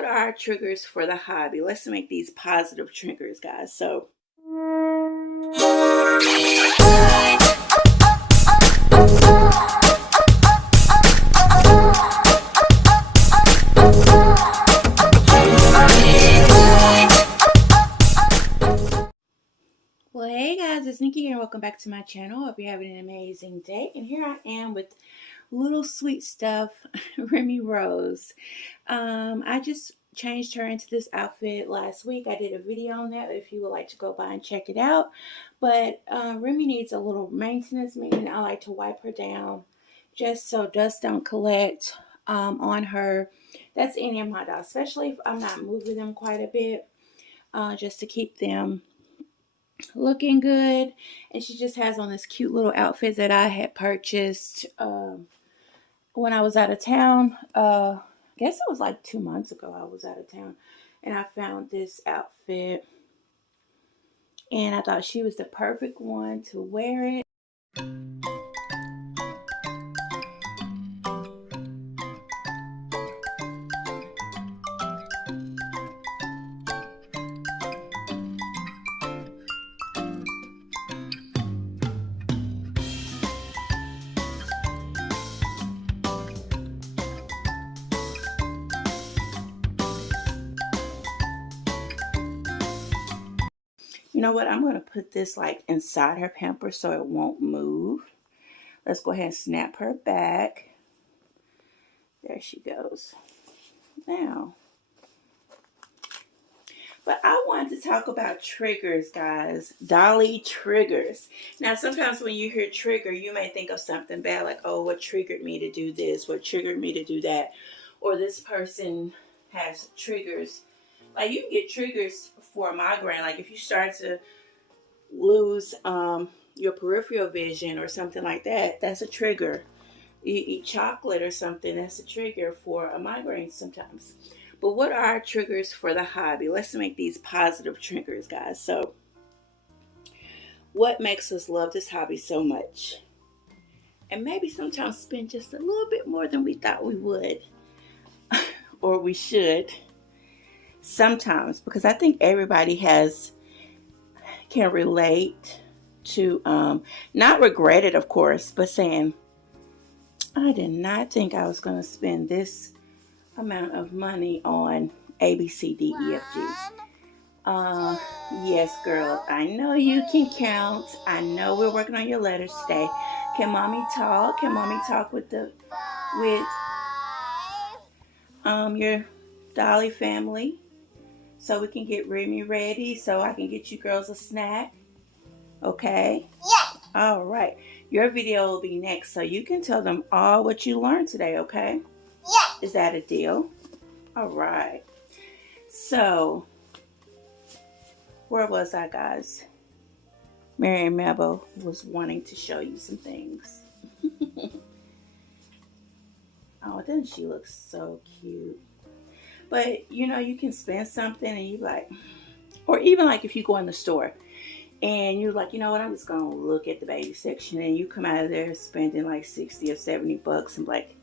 what are our triggers for the hobby? Let's make these positive triggers, guys. So well, hey guys, it's Nikki here. Welcome back to my channel. Hope you're having an amazing day. And here I am with little sweet stuff, Remy Rose. I just changed her into this outfit last week. I did a video on that if you would like to go by and check it out. But Remy needs a little maintenance, meaning I like to wipe her down just so dust don't collect on her. That's any of my dolls, especially if I'm not moving them quite a bit, just to keep them looking good. And she just has on this cute little outfit that I had purchased when I was out of town. I guess it was like 2 months ago I was out of town, and I found this outfit and I thought she was the perfect one to wear it. You know what? I'm going to put this like inside her pamper so it won't move. Let's go ahead and snap her back. There she goes. Now, but I wanted to talk about triggers, guys. Dolly triggers. Now, sometimes when you hear trigger, you may think of something bad, like, oh, what triggered me to do this? What triggered me to do that? Or this person has triggers. Like, you can get triggers for a migraine. Like, if you start to lose your peripheral vision or something like that, that's a trigger. You eat chocolate or something, that's a trigger for a migraine sometimes. But what are our triggers for the hobby? Let's make these positive triggers, guys. So what makes us love this hobby so much? And maybe sometimes spend just a little bit more than we thought we would or we should sometimes, because I think everybody can relate to not regret it, of course, but saying, I did not think I was going to spend this amount of money on A, B, C, D, E, F, G. Yes, girl, I know you can count. I know we're working on your letters today. Can mommy talk? Can mommy talk with your Dolly family so we can get Remy ready so I can get you girls a snack? Okay? Yes. All right. Your video will be next, so you can tell them all what you learned today, okay? Yes. Is that a deal? All right. So, where was I, guys? Mary and Mabel was wanting to show you some things. Oh, doesn't she look so cute? But, you know, you can spend something and you like, or even like if you go in the store and you're like, you know what, I'm just going to look at the baby section, and you come out of there spending like 60 or 70 bucks and like,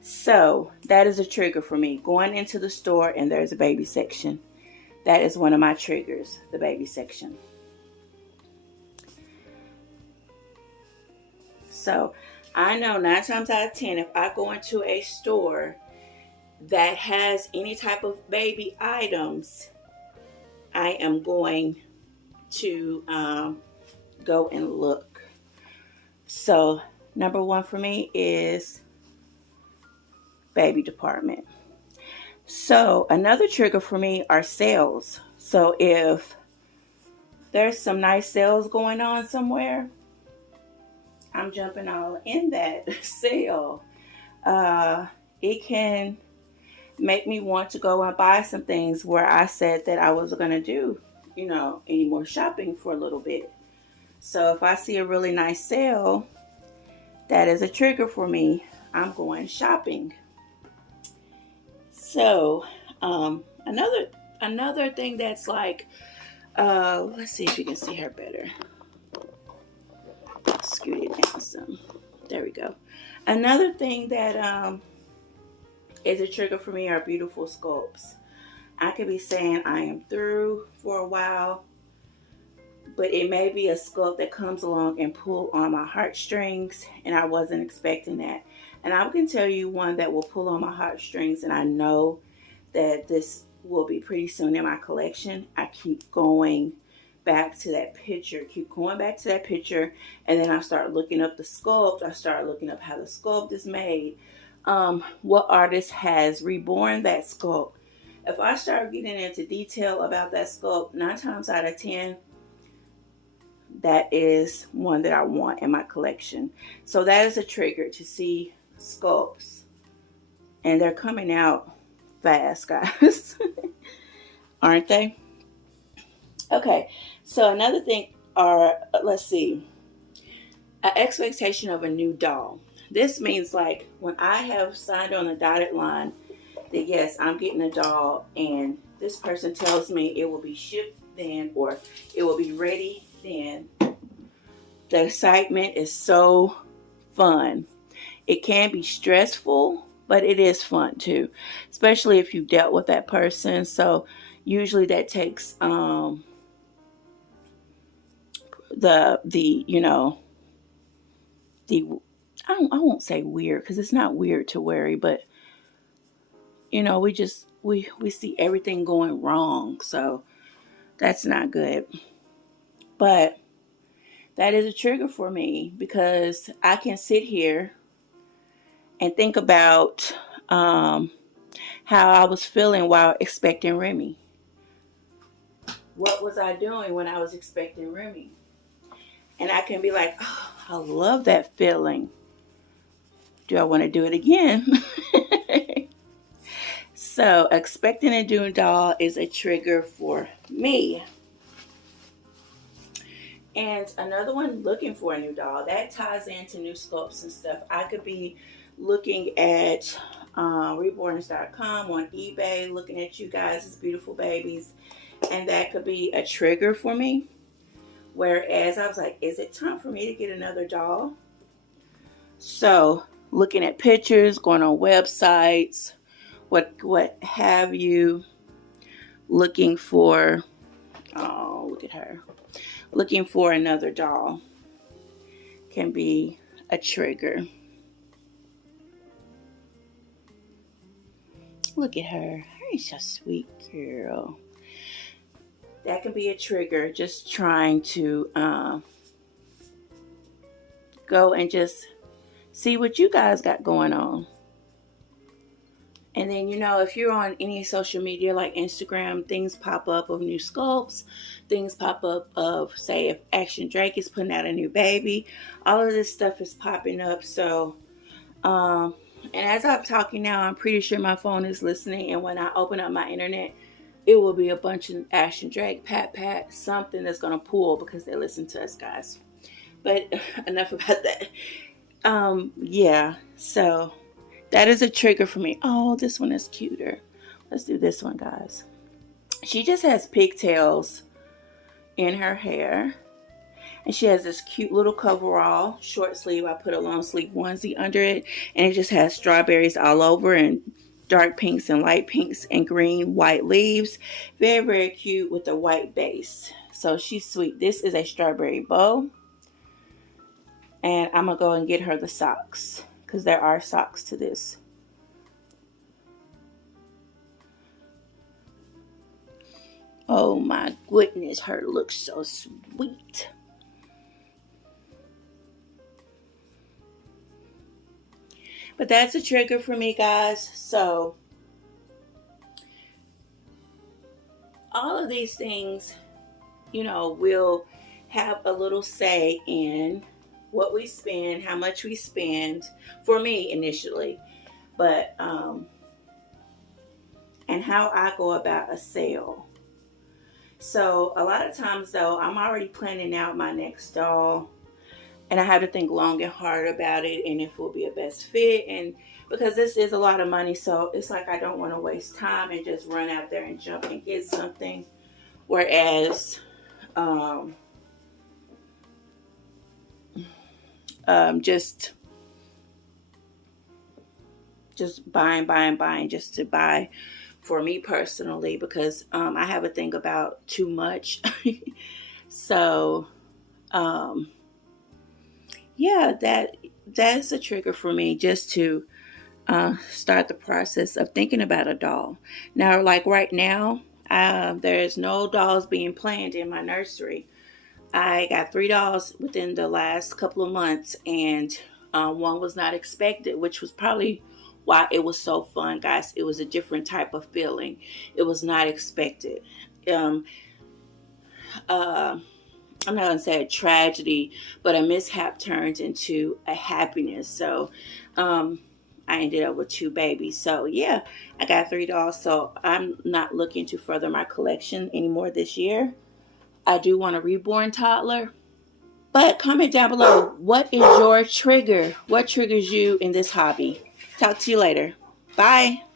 So that is a trigger for me. Going into the store and there's a baby section. That is one of my triggers, the baby section. So I know 9 times out of 10, if I go into a store that has any type of baby items, I am going to go and look. So number one for me is baby department. So another trigger for me are sales. So if there's some nice sales going on somewhere, I'm jumping all in that sale. It can make me want to go and buy some things where I said that I wasn't going to do, you know, any more shopping for a little bit. So if I see a really nice sale, that is a trigger for me. I'm going shopping. So another thing that's like, let's see if you can see her better. Scoot it down some. There we go. Another thing that is a trigger for me are beautiful sculpts. I could be saying I am through for a while, but it may be a sculpt that comes along and pull on my heartstrings, and I wasn't expecting that. And I can tell you one that will pull on my heartstrings, and I know that this will be pretty soon in my collection. I keep going back to that picture, and then I start looking up the sculpt. I start looking up how the sculpt is made, what artist has reborn that sculpt. If I start getting into detail about that sculpt, 9 times out of 10, that is one that I want in my collection. So that is a trigger to see sculpts. And they're coming out fast, guys. Aren't they? Okay, so another thing are, let's see, an expectation of a new doll. This means like when I have signed on the dotted line that yes, I'm getting a doll, and this person tells me it will be shipped then or it will be ready then. The excitement is so fun. It can be stressful, but it is fun too, especially if you've dealt with that person. So usually that takes the you know the I won't say weird because it's not weird to worry, but you know we see everything going wrong, so that's not good. But that is a trigger for me because I can sit here and think about how I was feeling while expecting Remy. What was I doing when I was expecting Remy? And I can be like, oh, I love that feeling. Do I want to do it again? So, expecting a new doll is a trigger for me. And another one, looking for a new doll. That ties into new sculpts and stuff. I could be looking at reborns.com on eBay, looking at you guys' beautiful babies. And that could be a trigger for me. Whereas I was like, is it time for me to get another doll? So looking at pictures, going on websites, what have you, looking for, oh, look at her, looking for another doll can be a trigger. Look at her. She's a sweet girl. That can be a trigger, just trying to go and just see what you guys got going on. And then, you know, if you're on any social media like Instagram, things pop up of new sculpts. Things pop up of, say, if Action Drake is putting out a new baby. All of this stuff is popping up. So, and as I'm talking now, I'm pretty sure my phone is listening. And when I open up my internet, it will be a bunch of Action Drake, Pat, something that's going to pull because they listen to us, guys. But enough about that. Yeah, so that is a trigger for me. Oh, this one is cuter. Let's do this one, guys. She just has pigtails in her hair. And she has this cute little coverall, short sleeve. I put a long sleeve onesie under it. And it just has strawberries all over and dark pinks and light pinks and green, white leaves. Very, very cute with a white base. So she's sweet. This is a strawberry bow. And I'm going to go and get her the socks, because there are socks to this. Oh my goodness, her looks so sweet. But that's a trigger for me, guys. So all of these things, you know, will have a little say in what we spend, how much we spend, for me initially, but and how I go about a sale. So a lot of times though, I'm already planning out my next doll, and I have to think long and hard about it and if it will be a best fit, and because this is a lot of money, so it's like I don't want to waste time and just run out there and jump and get something. Whereas just just buying just to buy for me personally, because I have a thing about too much. So yeah, that's a trigger for me, just to start the process of thinking about a doll. Now, like right now, there's no dolls being planned in my nursery. I got 3 dolls within the last couple of months, and one was not expected, which was probably why it was so fun, guys. It was a different type of feeling. It was not expected. Um, uh, I'm not gonna say a tragedy, but a mishap turned into a happiness. So, I ended up with 2 babies. So yeah, I got 3 dolls. So I'm not looking to further my collection anymore this year. I do want a reborn toddler. But comment down below, what is your trigger? What triggers you in this hobby? Talk to you later. Bye.